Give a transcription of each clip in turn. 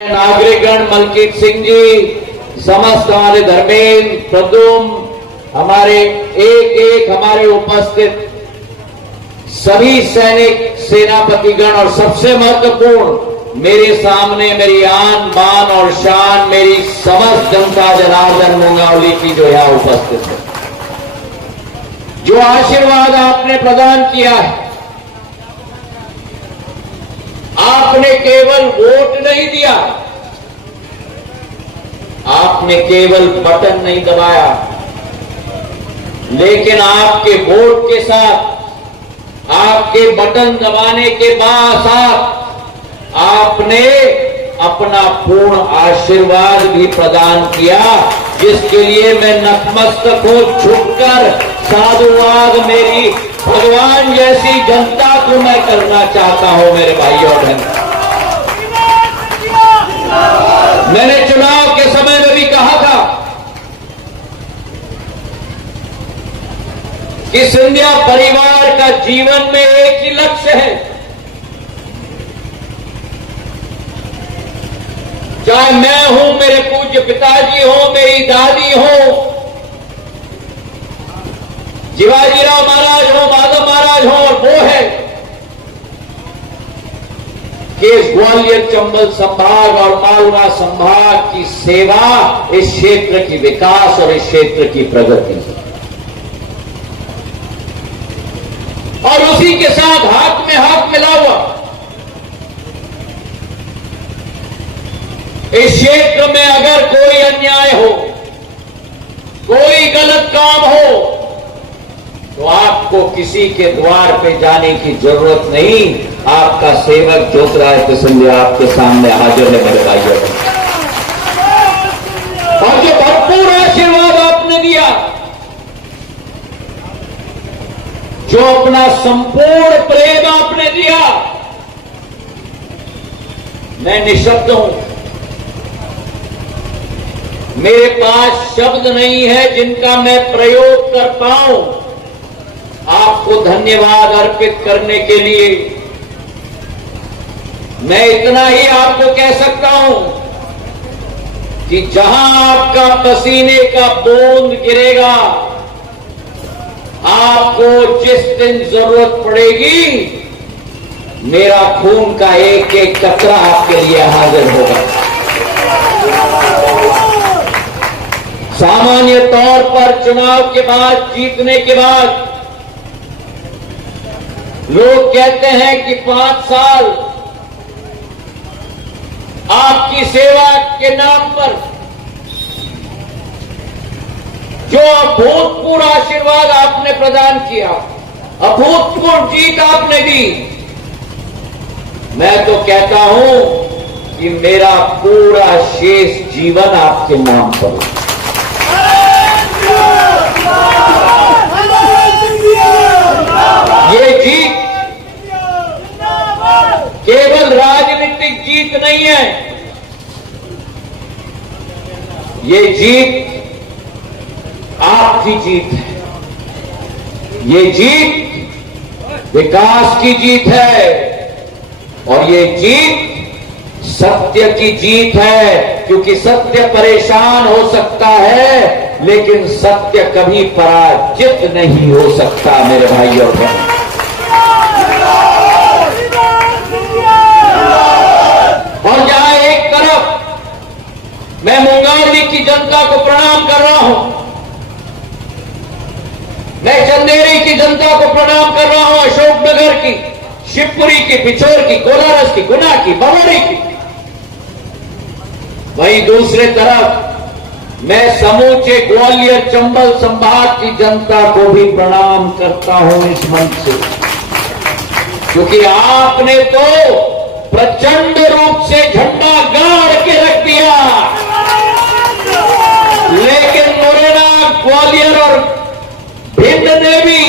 नागरिकगण, मलकीत सिंह जी, समस्त हमारे धर्मेंद्र, प्रद्युम्न, हमारे एक हमारे उपस्थित सभी सैनिक सेनापतिगण और सबसे महत्वपूर्ण मेरे सामने मेरी आन बान और शान मेरी समस्त जनता जनार्दन मुंगावली की जो यहां उपस्थित है, जो आशीर्वाद आपने प्रदान किया है। आपने केवल वोट नहीं दिया, आपने केवल बटन नहीं दबाया, लेकिन आपके वोट के साथ, आपके बटन दबाने के साथ आपने अपना पूर्ण आशीर्वाद भी प्रदान किया, जिसके लिए मैं नतमस्तक हो झुककर साधुवाद मेरी भगवान जैसी जनता को मैं करना चाहता हूं। मेरे भाइयों और बहनों, मैंने चुनाव के समय में भी कहा था कि सिंधिया परिवार का जीवन में एक ही लक्ष्य है, चाहे मैं हूं, मेरे पूज्य पिताजी हो, मेरी दादी हो, शिवाजीराव महाराज हो, माधव महाराज हो, और वो है कि इस ग्वालियर चंबल संभाग और मालवा संभाग की सेवा, इस क्षेत्र की विकास और इस क्षेत्र की प्रगति, और उसी के साथ हाथ में हाथ मिला हुआ इस क्षेत्र में अगर कोई अन्याय हो, कोई गलत काम हो, तो आपको किसी के द्वार पे जाने की जरूरत नहीं। आपका सेवक ज्योतिरादित्य सिंधिया आपके सामने हाजिर है मेरे भाइयों। और जो भरपूर आशीर्वाद आपने दिया, जो अपना संपूर्ण प्रेम आपने दिया, मैं निशब्द हूं। मेरे पास शब्द नहीं है जिनका मैं प्रयोग कर पाऊं आपको धन्यवाद अर्पित करने के लिए। मैं इतना ही आपको कह सकता हूं कि जहां आपका पसीने का बूंद गिरेगा, आपको जिस दिन जरूरत पड़ेगी, मेरा खून का एक एक कतरा आपके लिए हाजिर होगा। सामान्य तौर पर चुनाव के बाद, जीतने के बाद लोग कहते हैं कि 5 साल आपकी सेवा के नाम पर जो अभूतपूर्व आशीर्वाद आपने प्रदान किया, अभूतपूर्व जीत आपने दी, मैं तो कहता हूं कि मेरा पूरा शेष जीवन आपके नाम पर। ये जीत केवल राजनीतिक जीत नहीं है, ये जीत आपकी जीत है, ये जीत विकास की जीत है, और ये जीत सत्य की जीत है। क्योंकि सत्य परेशान हो सकता है, लेकिन सत्य कभी पराजित नहीं हो सकता मेरे भाइयों और बहनों। और जहां एक तरफ मैं मुंगावली की जनता को प्रणाम कर रहा हूं, मैं चंदेरी की जनता को प्रणाम कर रहा हूं, अशोकनगर की, शिवपुरी की, पिछोर की, कोलारस की, गुना की, बमोरी की, वहीं दूसरे तरफ मैं समूचे ग्वालियर चंबल संभाग की जनता को भी प्रणाम करता हूं इस मंच से, क्योंकि आपने तो प्रचंड रूप से झंडा गाड़ के रख दिया, लेकिन मुरैना, ग्वालियर और भिंड ने भी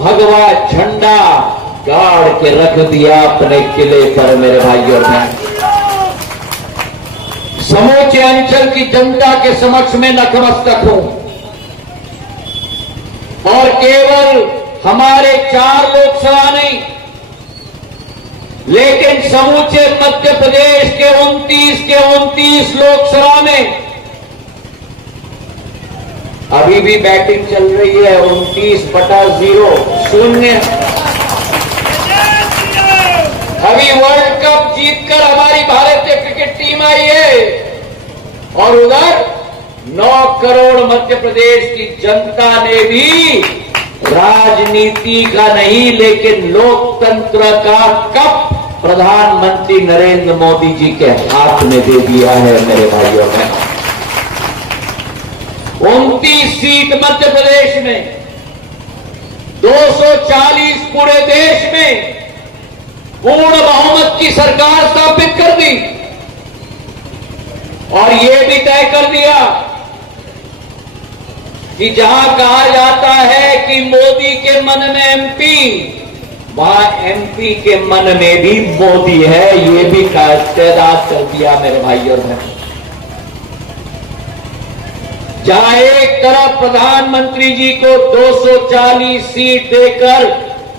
भगवा झंडा गाड़ के रख दिया अपने किले पर मेरे भाइयों ने। समूचे अंचल की जनता के समक्ष में नतमस्तक हूं, और केवल हमारे 4 लोकसभा नहीं, लेकिन समूचे मध्य प्रदेश के 29 लोकसभा में अभी भी बैटिंग चल रही है। 29/0 शून्य। अभी वर्ल्ड कप जीतकर हमारी भारतीय क्रिकेट टीम आई है और उधर 9 करोड़ मध्य प्रदेश की जनता ने भी राजनीति का नहीं लेकिन लोकतंत्र का कप प्रधानमंत्री नरेंद्र मोदी जी के हाथ में दे दिया है। मेरे भाइयों ने 29 सीट मध्य प्रदेश में, 240 पूरे देश में पूर्ण बहुमत की सरकार स्थापित कर दी और यह भी तय कर दिया कि जहां कहा जाता है कि मोदी के मन में एमपी, वहां एमपी के मन में भी मोदी है। ये भी तैदाद कर दिया मेरे भाई और बहन। जहां एक तरफ प्रधानमंत्री जी को 240 सीट देकर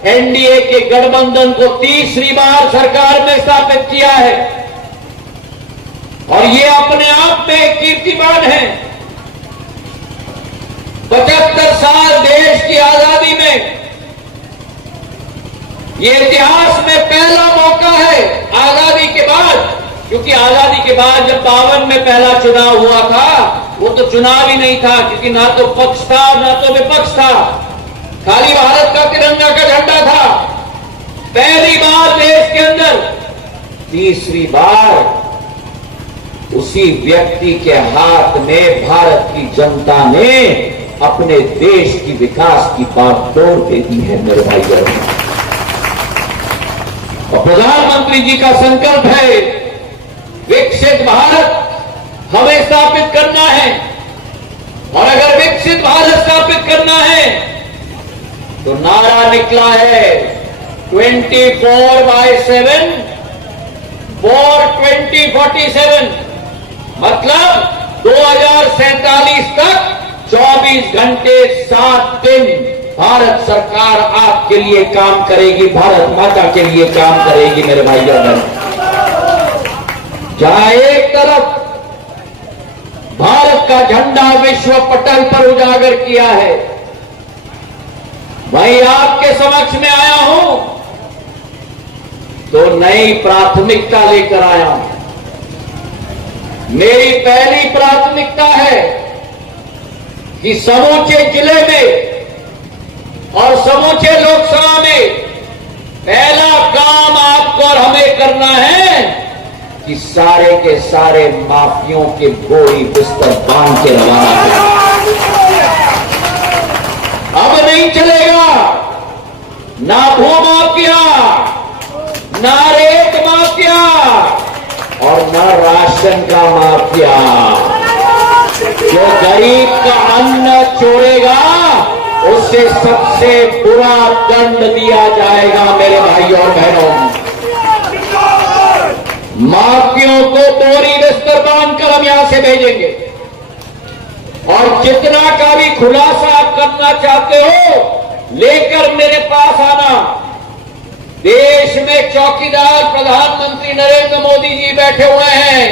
एनडीए के गठबंधन को तीसरी बार सरकार में स्थापित किया है और ये अपने आप में एक कीर्तिमान है। 75 साल देश की आजादी में ये इतिहास में पहला मौका है आजादी के बाद, क्योंकि आजादी के बाद जब 52 में पहला चुनाव हुआ था वो तो चुनाव ही नहीं था, क्योंकि ना तो पक्ष था ना तो विपक्ष था, खाली भारत का तिरंगा का झंडा था। पहली बार देश के अंदर, तीसरी बार उसी व्यक्ति के हाथ में भारत की जनता ने अपने देश की विकास की बागडोर दे दी है मेरे भाइयों। और प्रधानमंत्री जी का संकल्प है विकसित भारत हमें स्थापित करना है और अगर विकसित भारत स्थापित करना है तो नारा निकला है 24/7 फॉर 2047, मतलब 2047 तक 24 घंटे 7 दिन भारत सरकार आपके लिए काम करेगी, भारत माता के लिए काम करेगी मेरे भाइयों बहन। जहां एक तरफ भारत का झंडा विश्व पटल पर उजागर किया है, वहीं आपके समक्ष में आया हूं तो नई प्राथमिकता लेकर आया हूं। मेरी पहली प्राथमिकता है कि समूचे जिले में और समूचे लोकसभा में पहला काम आपको और हमें करना है कि सारे के सारे माफियों के बोरी बिस्तर बांध के रवाना करें। अब नहीं चलेगा ना भू माफिया, ना रेत माफिया और ना राशन का माफिया। जो गरीब का अन्न चोरेगा उससे सबसे बुरा दंड दिया जाएगा मेरे भाइयों और बहनों। माफियों को बोरी बिस्तर बांधकर हम यहां से भेजेंगे और जितना का भी खुलासा आप करना चाहते हो लेकर मेरे पास आना। देश में चौकीदार प्रधानमंत्री नरेंद्र मोदी जी बैठे हुए हैं,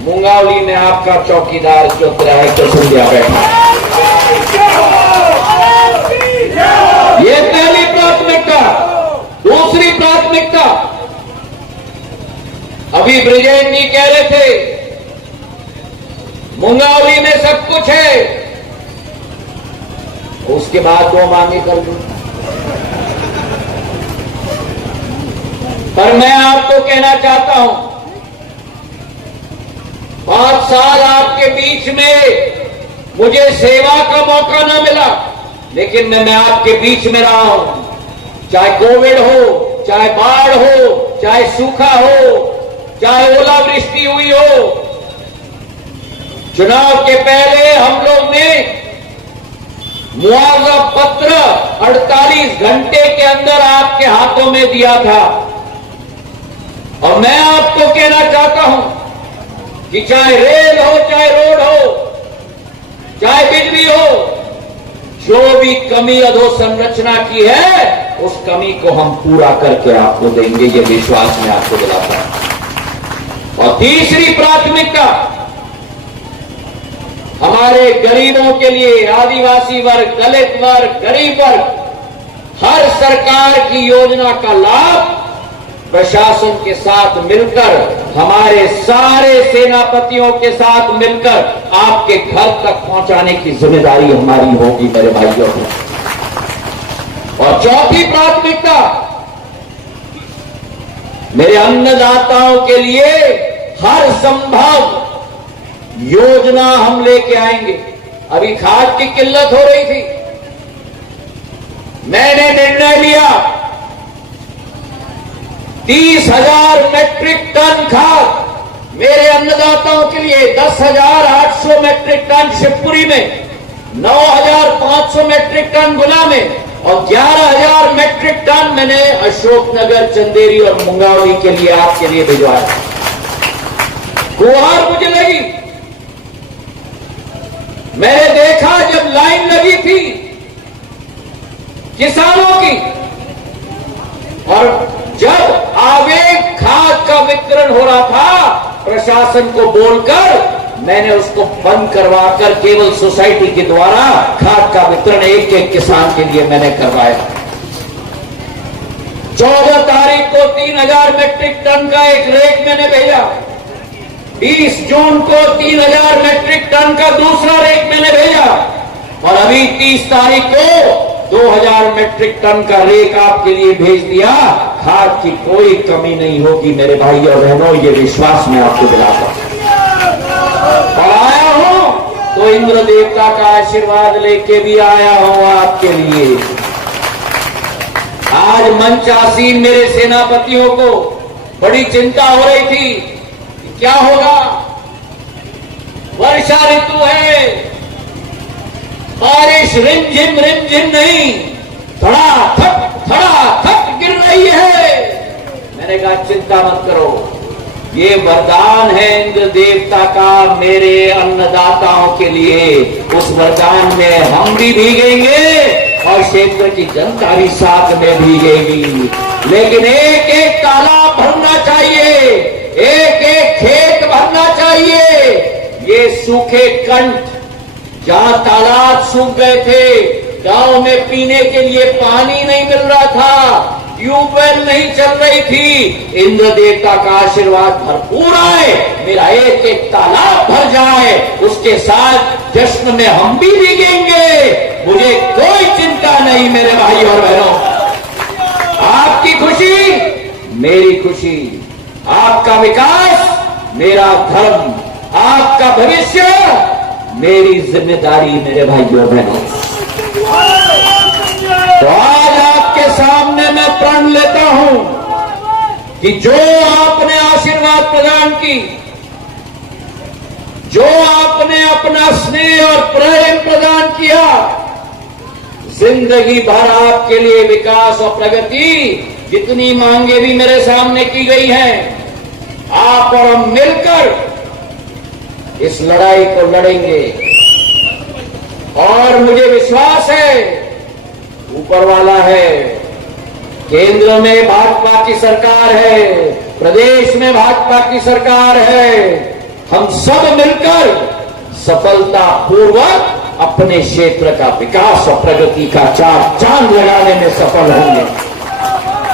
मुंगावली में आपका चौकीदार ज्योतिरादित्य सिंधिया बैठा। ये पहली प्राथमिकता। दूसरी प्राथमिकता, अभी ब्रिजेश जी कह रहे थे मुंगावली में सब कुछ है, उसके बाद 2 मांगे कर दूं। पर मैं आपको कहना चाहता हूं 5 साल आपके बीच में मुझे सेवा का मौका न मिला, लेकिन मैं आपके बीच में रहा हूं। चाहे कोविड हो, चाहे बाढ़ हो, चाहे सूखा हो, चाहे ओलावृष्टि हुई हो, चुनाव के पहले हम लोग ने मुआवजा पत्र 48 घंटे के अंदर आपके हाथों में दिया था। और मैं आपको कहना चाहता हूं कि चाहे रेल हो, चाहे रोड हो, चाहे बिजली हो, जो भी कमी अधोसंरचना की है उस कमी को हम पूरा करके आपको देंगे, ये विश्वास मैं आपको दिलाता हूं। और तीसरी प्राथमिकता हमारे गरीबों के लिए, आदिवासी वर्ग, दलित वर्ग, गरीब वर्ग, हर सरकार की योजना का लाभ प्रशासन के साथ मिलकर, हमारे सारे सेनापतियों के साथ मिलकर आपके घर तक पहुंचाने की जिम्मेदारी हमारी होगी मेरे भाइयों। और चौथी प्राथमिकता मेरे अन्नदाताओं के लिए हर संभव योजना हम लेके आएंगे। अभी खाद की किल्लत हो रही थी, मैंने निर्णय लिया 30,000 मैट्रिक टन खाद मेरे अन्नदाताओं के लिए, 10,800 मैट्रिक टन शिवपुरी में, 9,500 मैट्रिक टन गुना में और 11,000 मैट्रिक टन मैंने अशोकनगर, चंदेरी और मुंगावली के लिए आपके लिए भिजवाया। गुहार मुझे लगी, मैंने देखा जब लाइन लगी थी किसानों की, और जब आगे खाद का वितरण हो रहा था, प्रशासन को बोलकर मैंने उसको बंद करवाकर केवल सोसाइटी के द्वारा खाद का वितरण एक एक किसान के लिए मैंने करवाया। 14 तारीख को 3,000 मैट्रिक टन का एक रेक मैंने भेजा, 20 जून को 3,000 मैट्रिक टन का दूसरा रेक मैंने भेजा, और अभी 30 तारीख को 2,000 मैट्रिक टन का रेक आपके लिए भेज दिया। खाद की कोई कमी नहीं होगी मेरे भाई और बहनों, ये विश्वास मैं आपको दिलाता हूं। और आया हूं तो इंद्र देवता का आशीर्वाद लेके भी आया हूं आपके लिए। आज मंचासीन मेरे सेनापतियों को बड़ी चिंता हो रही थी कि क्या होगा, वर्षा ऋतु है, बारिश रिमझिम नहीं, थड़ा गिर रही है। मैंने कहा चिंता मत करो, ये वरदान है इंद्र देवता का मेरे अन्नदाताओं के लिए। उस वरदान में हम भी भीगेंगे और क्षेत्र की जनता भी साथ में भीगेगी। लेकिन एक एक तालाब भरना चाहिए, एक एक खेत भरना चाहिए। ये सूखे कंठ, जहां तालाब सूख गए थे, गांव में पीने के लिए पानी नहीं मिल रहा था, ट्यूबवेल नहीं चल रही थी, इंद्र देवता का आशीर्वाद भरपूर आए, मेरा एक एक तालाब भर जाए, उसके साथ जश्न में हम भी भीगेंगे। मुझे कोई चिंता नहीं मेरे भाई और बहनों। आपकी खुशी मेरी खुशी, आपका विकास मेरा धर्म, आपका भविष्य मेरी जिम्मेदारी मेरे भाइयों बहनों। तो आज आपके सामने मैं प्रण लेता हूं कि जो आपने आशीर्वाद प्रदान की, जो आपने अपना स्नेह और प्रेम प्रदान किया, जिंदगी भर आपके लिए विकास और प्रगति, जितनी मांगे भी मेरे सामने की गई हैं, आप और हम मिलकर इस लड़ाई को लड़ेंगे। और मुझे विश्वास है ऊपर वाला है, केंद्र में भाजपा की सरकार है, प्रदेश में भाजपा की सरकार है, हम सब मिलकर सफलता पूर्वक अपने क्षेत्र का विकास और प्रगति का चांद लगाने में सफल होंगे।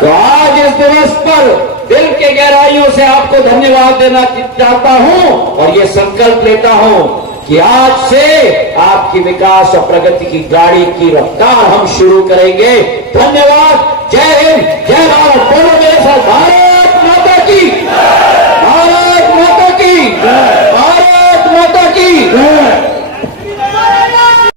तो आज इस दिवस पर दिल के गहराइयों से आपको धन्यवाद देना चाहता हूं और ये संकल्प लेता हूं कि आज से आपकी विकास और प्रगति की गाड़ी की रफ्तार हम शुरू करेंगे। धन्यवाद। जय हिंद।